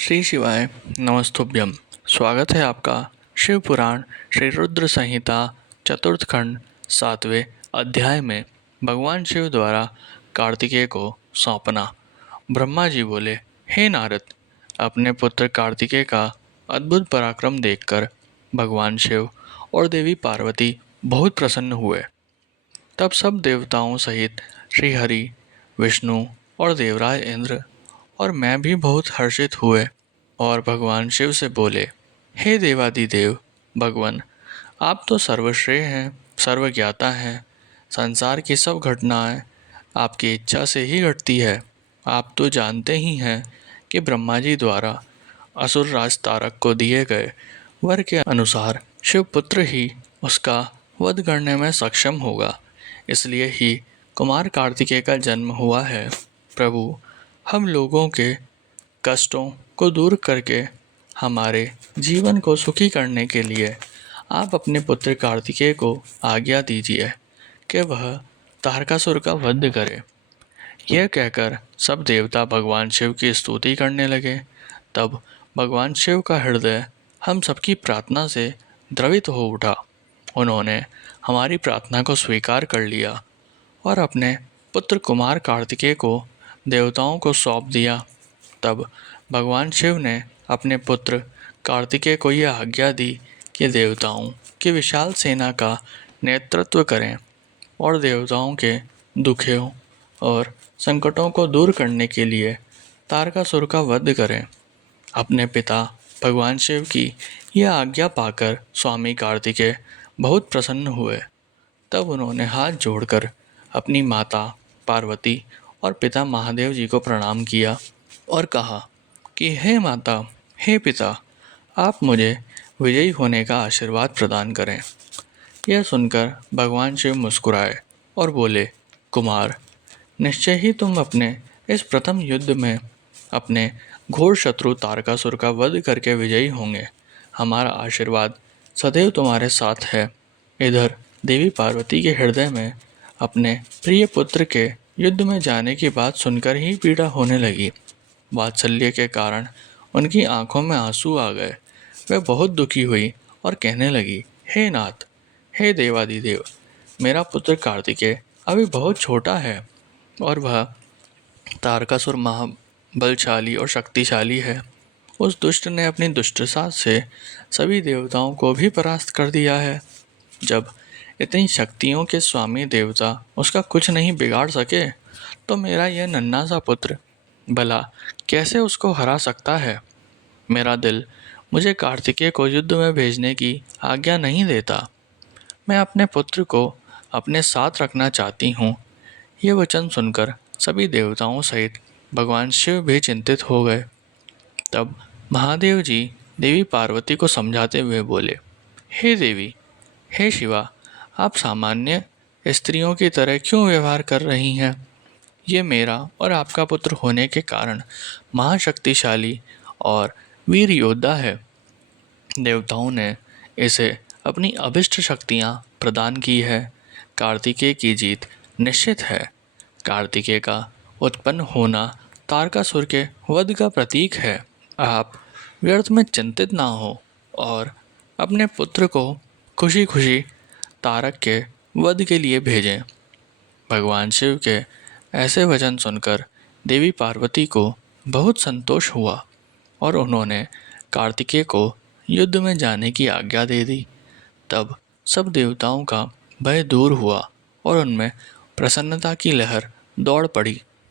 श्री शिवाय नमस्तुभ्यम। स्वागत है आपका शिव पुराण श्री रुद्र संहिता चतुर्थ खंड 7वें अध्याय में भगवान शिव द्वारा कार्तिकेय को सौंपना। ब्रह्मा जी बोले, हे नारद, अपने पुत्र कार्तिकेय का अद्भुत पराक्रम देखकर भगवान शिव और देवी पार्वती बहुत प्रसन्न हुए। तब सब देवताओं सहित श्री हरि, विष्णु और देवराज इंद्र और मैं भी बहुत हर्षित हुए और भगवान शिव से बोले, हे देवादिदेव भगवान, आप तो सर्वश्रेय हैं, सर्वज्ञाता हैं। संसार की सब घटनाएं आपकी इच्छा से ही घटती है। आप तो जानते ही हैं कि ब्रह्मा जी द्वारा असुर राज तारक को दिए गए वर के अनुसार शिवपुत्र ही उसका वध करने में सक्षम होगा। इसलिए ही कुमार कार्तिकेय का जन्म हुआ है। प्रभु, हम लोगों के कष्टों को दूर करके हमारे जीवन को सुखी करने के लिए आप अपने पुत्र कार्तिकेय को आज्ञा दीजिए कि वह तारकासुर का वध करे। यह कहकर सब देवता भगवान शिव की स्तुति करने लगे। तब भगवान शिव का हृदय हम सबकी प्रार्थना से द्रवित हो उठा। उन्होंने हमारी प्रार्थना को स्वीकार कर लिया और अपने पुत्र कुमार कार्तिकेय को देवताओं को सौंप दिया। तब भगवान शिव ने अपने पुत्र कार्तिकेय को यह आज्ञा दी कि देवताओं की विशाल सेना का नेतृत्व करें और देवताओं के दुखों और संकटों को दूर करने के लिए तारकासुर का वध करें। अपने पिता भगवान शिव की यह आज्ञा पाकर स्वामी कार्तिकेय बहुत प्रसन्न हुए। तब उन्होंने हाथ जोड़कर अपनी माता पार्वती और पिता महादेव जी को प्रणाम किया और कहा कि हे माता, हे पिता, आप मुझे विजयी होने का आशीर्वाद प्रदान करें। यह सुनकर भगवान शिव मुस्कुराए और बोले, कुमार, निश्चय ही तुम अपने इस प्रथम युद्ध में अपने घोर शत्रु तारकासुर का वध करके विजयी होंगे। हमारा आशीर्वाद सदैव तुम्हारे साथ है। इधर देवी पार्वती के हृदय में अपने प्रिय पुत्र के युद्ध में जाने की बात सुनकर ही पीड़ा होने लगी। वात्सल्य के कारण उनकी आंखों में आंसू आ गए। वह बहुत दुखी हुई और कहने लगी, हे नाथ, हे देवादिदेव, मेरा पुत्र कार्तिकेय अभी बहुत छोटा है और वह तारकासुर महाबलशाली और शक्तिशाली है। उस दुष्ट ने अपनी दुष्टता से सभी देवताओं को भी परास्त कर दिया है। जब इतनी शक्तियों के स्वामी देवता उसका कुछ नहीं बिगाड़ सके, तो मेरा यह नन्हा सा पुत्र भला कैसे उसको हरा सकता है। मेरा दिल मुझे कार्तिकेय को युद्ध में भेजने की आज्ञा नहीं देता। मैं अपने पुत्र को अपने साथ रखना चाहती हूँ। ये वचन सुनकर सभी देवताओं सहित भगवान शिव भी चिंतित हो गए। तब महादेव जी देवी पार्वती को समझाते हुए बोले, हे देवी, हे शिवा, आप सामान्य स्त्रियों की तरह क्यों व्यवहार कर रही हैं। ये मेरा और आपका पुत्र होने के कारण महाशक्तिशाली और वीर योद्धा है। देवताओं ने इसे अपनी अभिष्ट शक्तियाँ प्रदान की है। कार्तिकेय की जीत निश्चित है। कार्तिकेय का उत्पन्न होना तारकासुर के वध का प्रतीक है। आप व्यर्थ में चिंतित ना हो और अपने पुत्र को खुशी खुशी तारक के वध के लिए भेजें। भगवान शिव के ऐसे वचन सुनकर देवी पार्वती को बहुत संतोष हुआ और उन्होंने कार्तिकेय को युद्ध में जाने की आज्ञा दे दी। तब सब देवताओं का भय दूर हुआ और उनमें प्रसन्नता की लहर दौड़ पड़ी।